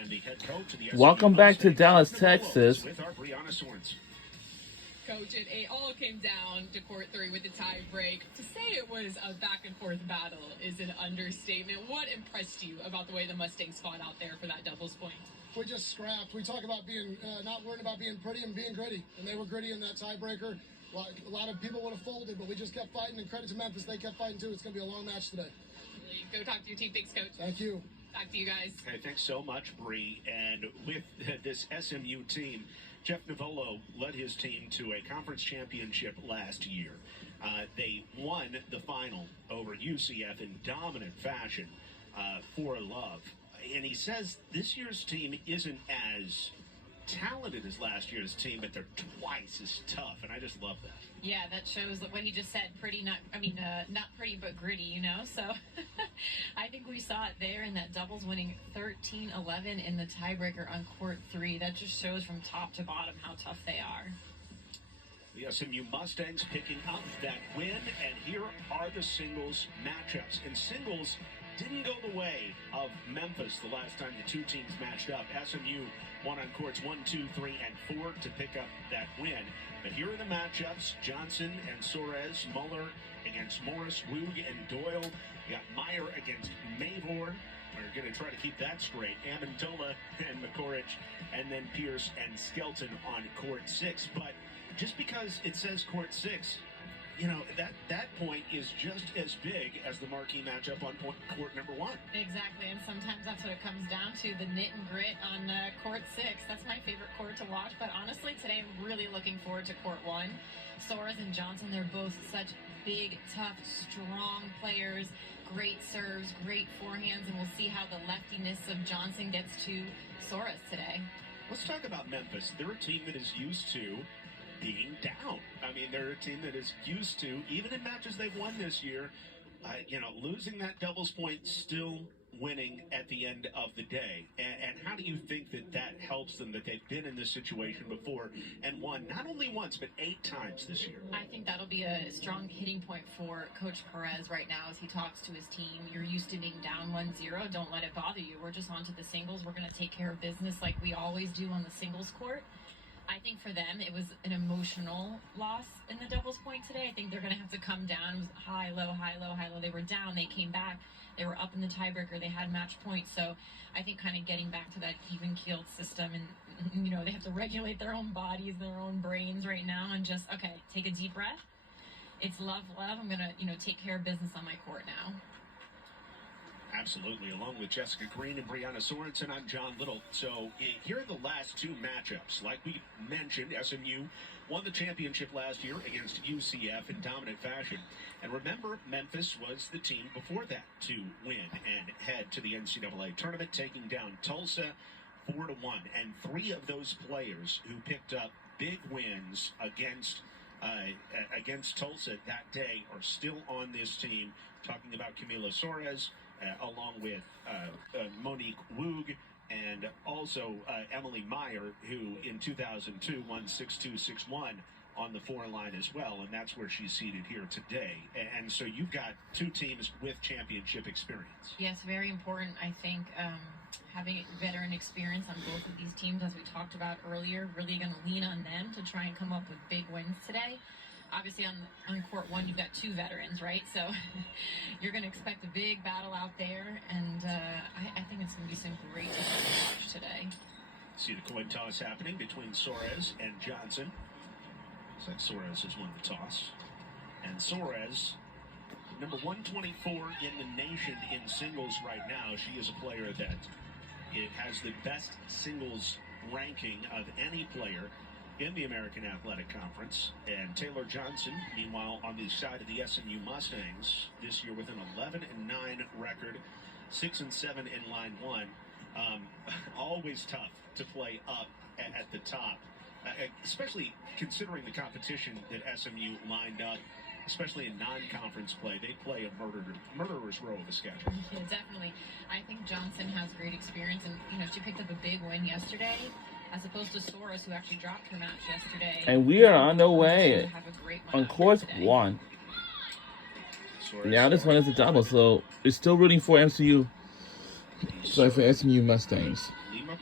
and the head coach of the Welcome back to Dallas, Texas. With our Brianna Sorensen. Coach, it all came down to court 3 with the tie break. To say it was a back-and-forth battle is an understatement. What impressed you about the way the Mustangs fought out there for that doubles point? We just scrapped. We talk about being not worried about being pretty and being gritty, and they were gritty in that tiebreaker. A lot of people would have folded, but we just kept fighting, and credit to Memphis, they kept fighting too. It's going to be a long match today. Go talk to your team. Thanks, Coach. Thank you. Back to you guys. Hey, thanks so much, Bree. And with this SMU team, Jeff Navolo led his team to a conference championship last year. They won the final over UCF in dominant fashion for love. And he says this year's team isn't as talented as last year's team, but they're twice as tough, and I just love that. Yeah, that shows that what he just said, not pretty but gritty, you know? So I think we saw it there in that doubles winning 13-11 in the tiebreaker on court 3. That just shows from top to bottom how tough they are. The SMU Mustangs picking up that win, and here are the singles matchups. And singles didn't go the way of Memphis the last time the two teams matched up. SMU won on courts 1, 2, 3, and 4 to pick up that win. But here are the matchups: Johnson and Soares, Muller against Morris, Woog and Doyle. You got Meyer against Mavor. We're going to try to keep that straight. Amendola and McCorridge, and then Pierce and Skelton on court 6. But just because it says court 6, you know, that point is just as big as the marquee matchup on court number 1. Exactly, and sometimes that's what it comes down to, the knit and grit on court 6. That's my favorite court to watch, but honestly, today I'm really looking forward to court 1. Soares and Johnson, they're both such big, tough, strong players, great serves, great forehands, and we'll see how the leftiness of Johnson gets to Soares today. Let's talk about Memphis. They're a team that is used to being down. I mean, they're a team that is used to, even in matches they've won this year, losing that doubles point, still winning at the end of the day. And how do you think that helps them, that they've been in this situation before and won not only once, but 8 times this year? I think that'll be a strong hitting point for Coach Perez right now as he talks to his team. You're used to being down 1-0. Don't let it bother you. We're just on to the singles. We're going to take care of business like we always do on the singles court. I think for them, it was an emotional loss in the doubles point today. I think they're going to have to come down. It was high, low, high, low, high, low. They were down. They came back. They were up in the tiebreaker. They had match points. So I think kind of getting back to that even-keeled system, and, you know, they have to regulate their own bodies, their own brains right now, and just, okay, take a deep breath. It's love, love. I'm going to, take care of business on my court now. Absolutely. Along with Jessica Green and Brianna Sorensen, I'm John Little. So here are the last 2 matchups. Like we mentioned, SMU won the championship last year against UCF in dominant fashion. And remember, Memphis was the team before that to win and head to the NCAA tournament, taking down Tulsa 4-1. And 3 of those players who picked up big wins against Tulsa that day are still on this team. Talking about Camila Soares, along with Monique Woog, and also Emily Meyer, who in 2002 won 6-2, 6-1 on the 4 line as well, and that's where she's seated here today. And so you've got 2 teams with championship experience. Yes, very important, I think, having veteran experience on both of these teams, as we talked about earlier, really going to lean on them to try and come up with big wins today. Obviously, on court 1, you've got 2 veterans, right? So you're going to expect a big battle out there, and I think it's going to be some great to watch today. See the coin toss happening between Soares and Johnson. Looks like Soares has won the toss. And Soares, number 124 in the nation in singles right now. She is a player that has the best singles ranking of any player in the American Athletic Conference. And Taylor Johnson, meanwhile, on the side of the SMU Mustangs this year with an 11-9 record, 6-7 in line 1. Always tough to play up at the top, especially considering the competition that SMU lined up, especially in non-conference play. They play a murderer's row of a schedule. Yeah, definitely. I think Johnson has great experience, and she picked up a big win yesterday, as opposed to Soares, who actually dropped her match yesterday. And we are on the way on course 1. Now this one is a double, so we're still rooting for MCU Play for SMU Mustangs. Lima